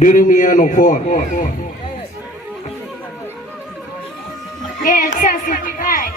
Durumia Nokor. Yes, saya sukai.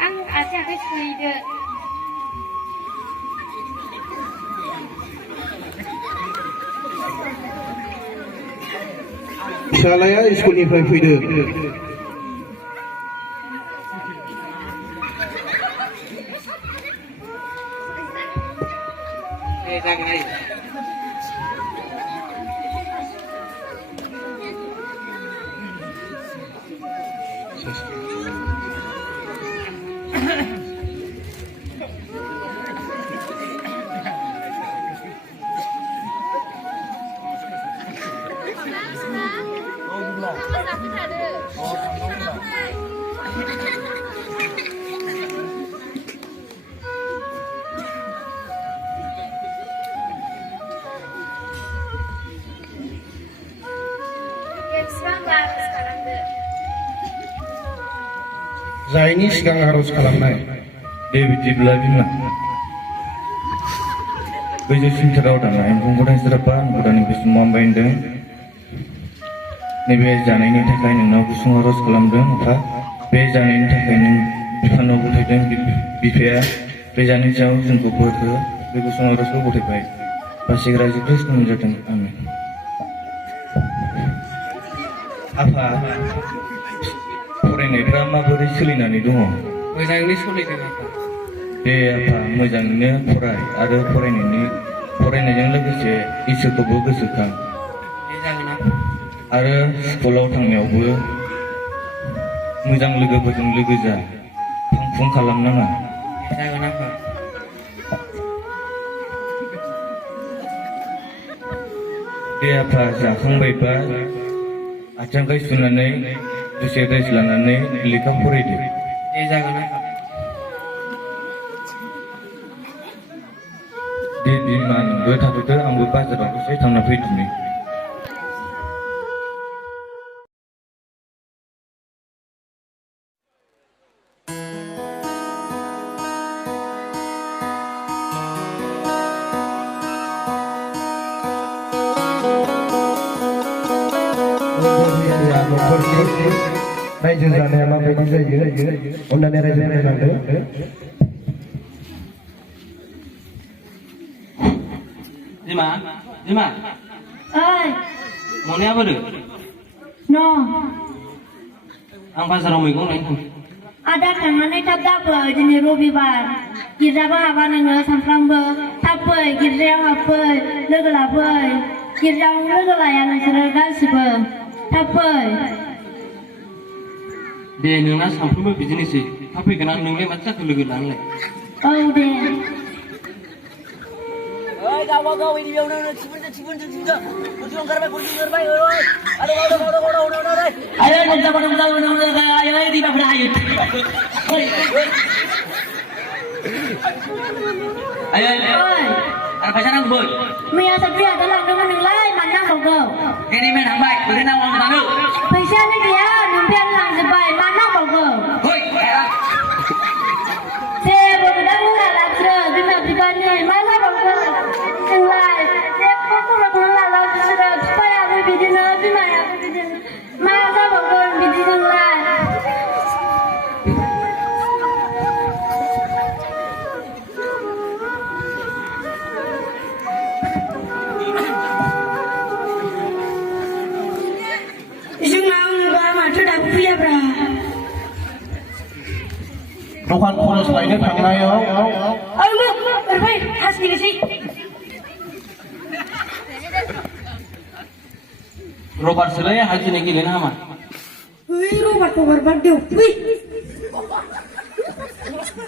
Ang ajak ke Sweden. Salaya sekolahनिफ्राय फैदों. Zaini sigang harus खालामनाय. दे बिदिब्ला बिमा गोजौसिन थोराव दाना एम्फौखौ दांस्राबा गोदाननि गुसुं बायदों नैबे जानायनि थाखाय नोंनाव गुसुं आरज खालामदों अखा बे जानायनि थाखाय नों बिफानाव गथायदों बिफाया बे जानायनि सायाव जोंखौ बोरहो बे गुसुं आरजखौ गथायबाय बासिग्रा जिख्रिस्त मोनजाथों आमेन आफा फरायनायफ्रा माबोरै सोलिनानै दङ मोजाङै सोलिदों आफा दे आफा मोजाङैनो फराय आरो फरायनायजों लोगोसे इसोरखौबो गोसोखां दे जागोन आफा आरो स्कुलाव थांनायावबो मोजां लोगोफोरजों लोगो जा फांफुं खालामनाङा दे जागोन आफा दे आफा जाखांबायबा आथिं आखाइ सुनानै दसे रेस्ट लानानै लेखा फरायदो दे जागोन आफा दे बिमा नोंबो थाथ'दो आंबो बाजाराव दसे थांना फैदिनि रायजो जानाया माबायदि जायो अन्नानै रायजो रायलांदो Jima Jima Oi, mau apa deh no. Ang pasar मैगं लायनो Ada tangannya tab dape jenis Robibar. Girjaबो हाबा नोङो सानफ्रामबो थाब फै गिर्जायाव हाब फै लोगो लाफै गिर्जायाव लोगो लाया नोंसोरो गासिबो थाब फै दे नोंना सानफ्रोमबो बिदिनोसै थाब फैगोन आं नोंलाय माथो जाखो लोगो लानोलाय औ दे Oi, gawa ini biar udah cibun cinta. Kurang karbai. Oi, aduh. Ayo, bentar. Ayo, di bawah ayo. Ayo. Oi, Apa sana bol? Mia Satria adalah dengan nilai mana kau Ini main hambai, beri nama orang baru. Paisyanya dia numpian lang sebay mana kau Hoi, Saya berkedang lalap sera dengan pribadi mana kau nilai saya kau lalap sera supaya berbidina bimaya berbidina mana kau berbidina nilai दखान खरस लायनो थांनायाव Ayo, berbaik, khas gini sih. Robar selaya haji nih gila nama Wih, robat deh. Wih.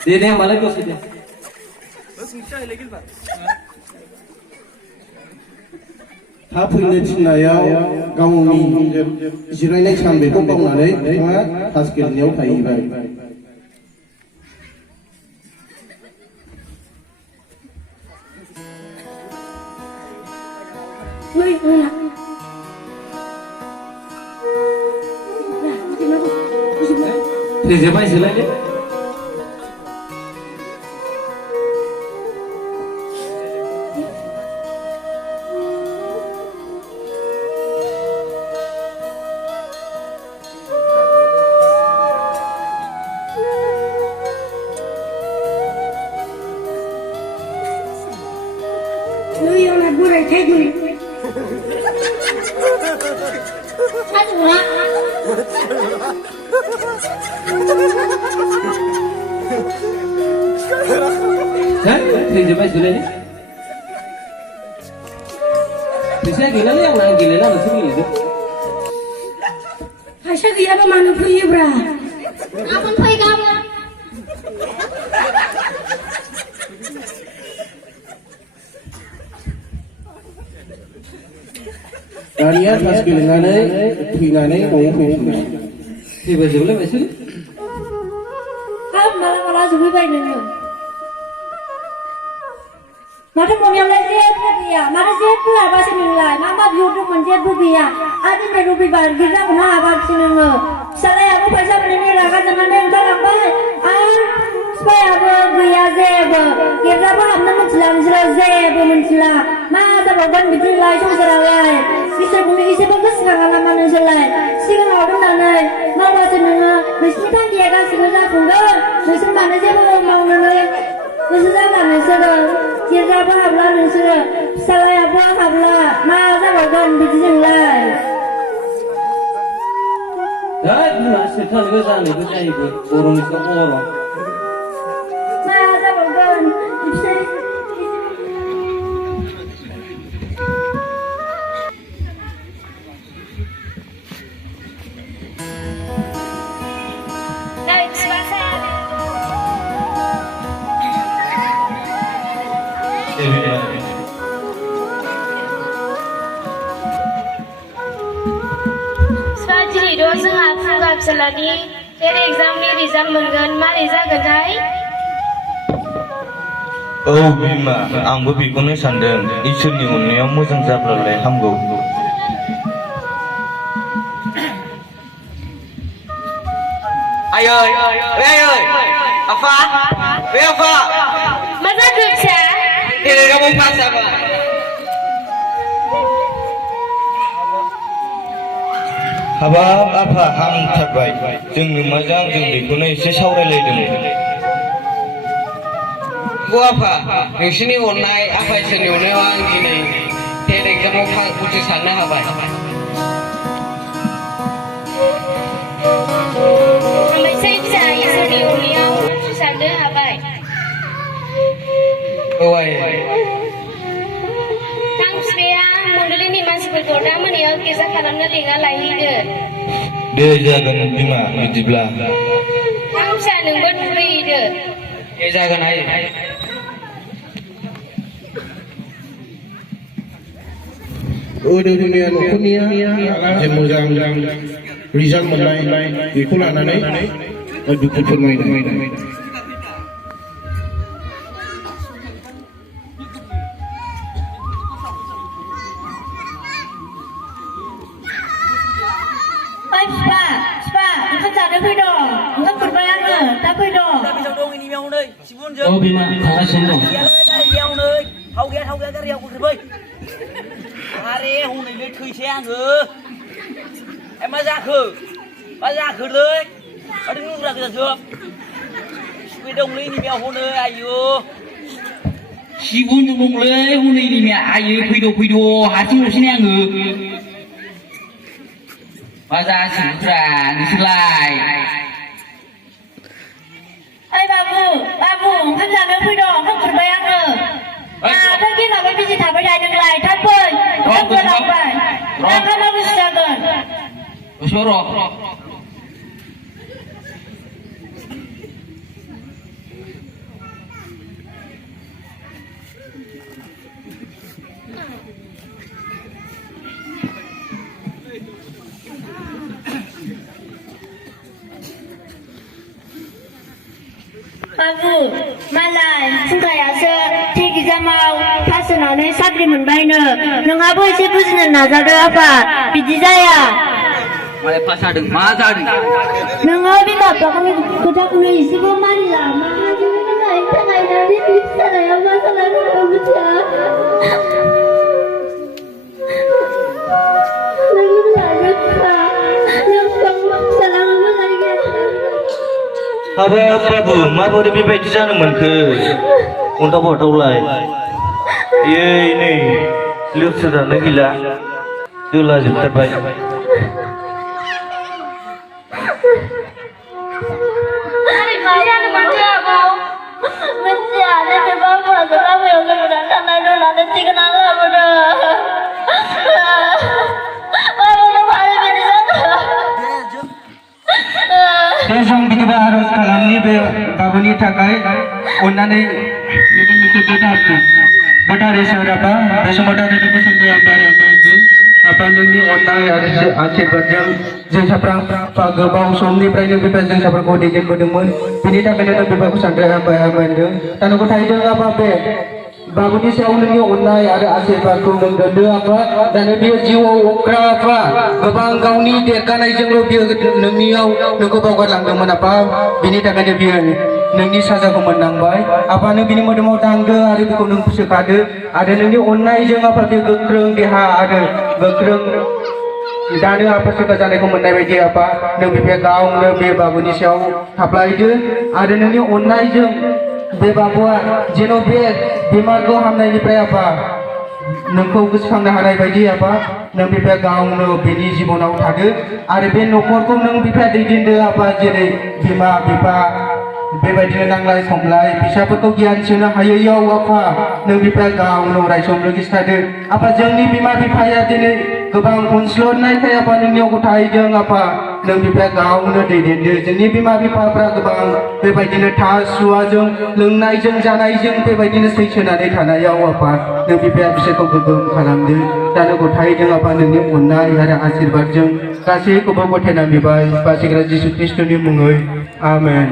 dia yang balik kok sih थाब फैनो थिननायाव गावनि जिरायनाय सान बेखौ बावनानै बिथाङा थास गेलेनायाव थाहैबाय Wih, dia siapa istilahnya Lu yang nak buat kayak gini. Aduh, Hah? Ini coba sudah ni. Bisa gila ni yang nak gila nak sini itu. Asya dia apa mana punya bra? Apa punya kamu? दानिया class गेलेनानै फैनानै न'आव फैफिनो Tiba sebelum masuk. Kamu malah juga baik nengok. Mata mau yang lain siapa dia? Mata siapa lah bahasa nilai. Mama biudu menjadi dia. Adi merupi bagi kita kena apa sih nengok. Salah aku pasal ini raga jangan yang terlambat. Supaya aku dia zeba. Kita paham nama jelas zeba menjelah. Masa bagan bikin lain cuma serawai. Bisa punya isi bagus sekarang nama nengselai. Sekarang orang nanai. Mau bahasa nengok. Mesti tak dia kasih kerja tunggal. Mesti mana siapa mau nengok. Mesti mana siapa. Kita paham lah nengselai. Salah apa paham lah. Masa bagan bikin lain. Dah, mana sekarang kita sana itu saya ikut orang itu orang. Masa bagan bisa. Swajili do जोंहा फुंगा फिसालानि टेट एग्जामनि result मोनगोन मारै जागोनथाय औ बिमा आंबो बेखौनो सानदों इसोरनि अननायाव मोजां जाब्लालाय हामगौ Ayo, apa? Apa? मा जाखो फिसा Ini kamu pas apa? हाबाब आफा हामथारबाय जोंनो मोजां जों बेखौनो एसे सावरायलायदों Apa? Ngasihni online apa isini online orang gini. Ted exam mau utusan apa? ओमफ्राय फिसा इसोरनि अननायाव साननो हाबाय Oh, थां फिफाया मण्डलिनि मानसिफोरखौ दा मोनायाव गिर्जा खालामनो लेङा लायहैदो दे जागोन बिमा बिदिब्ला थां फिसा नोंबो दुगैहैदो जागोन ayo. दुनिया न'खरनिया जे मोजां रिजाल्ट मोननाय बेखौ लानानै दुखु फोरमायदों Oi, Spa, engkau cari fino, engkau kurbangan le, tak fino. Bisa dong ini mau nih, sibun je. Oh bima, kau sini. Dia mau nih, hau dia cari aku kerja. Hari hôm nay lên khơi xe ngừ. Em mới ra khử đấy. Ở đứng lúc là cái dược. Cái đồng ly thì mèo hôm nay ayo. Sibun dong le, huni ni mea ayu kuido, hati lo sini anggu. Baca sutra, nisulai. Oi, babu, engkau cari fino, engkau kurbangan le. Nah, tak kira apa sih tak bayar yang lain, tak pun, tak pun apa. Engkau nak usahakan. Usyoro. Babu, malai, fungkayasो टेट एग्जामाव pass जानानै साख्रि मोनबायनो नोंहाबो एसे बुजिनो नाजादो आफा बिदि जाया Malah pas ada, masa ada. नोङो बिमा बिफानि खोथाखौनो एसेबो मानिला माहा जोंनि लायनि थाखाय नानै फिसालाया मा खालामनो मिथिया नोंनि फिसाजो फिसा नों फिसालाखौ मोजाङै गैया हाबाब बाबु माबोरै बेबायदि जानो मोनखो अन्थाव बाथावलाय Ye ini lihat sederhana gila, itulah yang terbaik. Mesti ada di bawah selama yang kemudian tanah dulu ada tiga nala bodoh. Baru kemarin di sana. Besok kita harus kalami be babuni takai onane itu hati. Bata resa apa? Besok bata itu sampai apa ini onai harus asyik yang saprang pagabau somni pranya bebas yang saprang kau dijen berdemun. Ini tak kena lebih bagus sandra apa deng. Tanah kau tahu deng apa be? Babuni seulungnya onai ada asyik baku mengdende apa? Dan dia jiwa ukra apa? Gebang kau ni dia kan aja lo biar nengiau nengko bawa langgang mana apa? Bini tak kena biar nengi saja kau menang baik. Apa nengi mau demo tangga hari tu kau neng pusekade. Ada nengi onai je apa dia gekreng dia ada gekreng. Dana apa suka jane kau menang dia apa? Nengi biar kau nengi babuni seau apply je. Ada nengi onai je. Be babua jeno be bimargo hamnai ni apa? Nengkau gosoखांनो हानाय बायदि apa नों बिफाया गावनो बेनि जिबनाव थादो आरो बे न'खरखौ नों बिफाया दैदेनदो apa जेरै बिमा बिफा बेबायदिनो नांलाय खमलाय फिसाफोरखौ गियान सोनो हायैयाव apa नों बिफाया गावनो अरायसम लोगोसे थादो apa जोंनि बिमा बिफाया दिनै गोबां अनस्ल'नायखाय apa नोंनियाव गथायदों apa नों बिफाया गावनो दैदेनदो जोंनि बिमा बिफाफ्रा गोबां बेबायदिनो सुवाजों लोंनायजों जानायजों बेबायदिनो सैसोनानै थानायाव apa नों बिफाया बिसोरखौ गोगोम खालामदो दानो गथायदों apa नोंनि अननाय आरो आशीर्वादजों गासैखौबो गथायना बिबाय बासिग्रा जिसु ख्रिस्ट'नि मुङै आमेन।